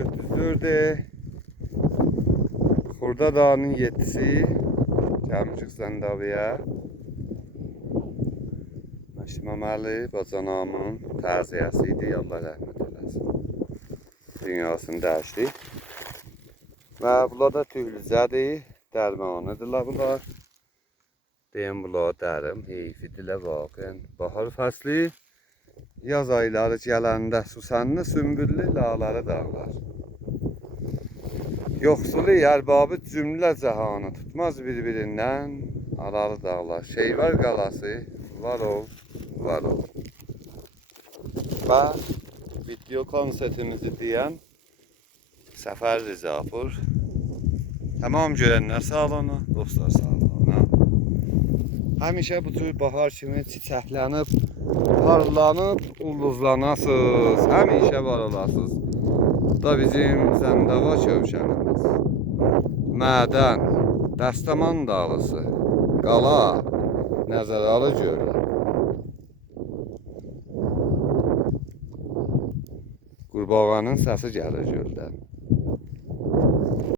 404'de Xurda dağının yetisi gəlmişik Zəndavıya. Məşməməli bacanamın təziyəsi idi, Allah rəhmət eləsin. Dünyasını dəyişdi. Və bunlar da tühlücədir, dərmanıdırlar bunlar. Deyim bunlar dərim, heyfidirlər vaqən. Bahar fəsli, yaz ayları gələndə susanlı, sümbüllü lağları dağlar. Yoxsulu ərbabı cümlə cahanı tutmaz bir-birindən aralı dağlar. Şeyvar qalası var ol, var ol. Və video konsertimizi deyən Səfər Rizapur. Tamam görənlər sağ olun, dostlar sağ olun. Həmişə bu tür bahar kimi çiçəklənib, parlanıb, ulduzlanasınız. Həmişə var olasınız. Bu da bizim Zəndava kövşənimiz. Mədən, Dəstəman dağlısı, qala, Nəzəralı gölü. Qurbağanın səsi gəlir göldən.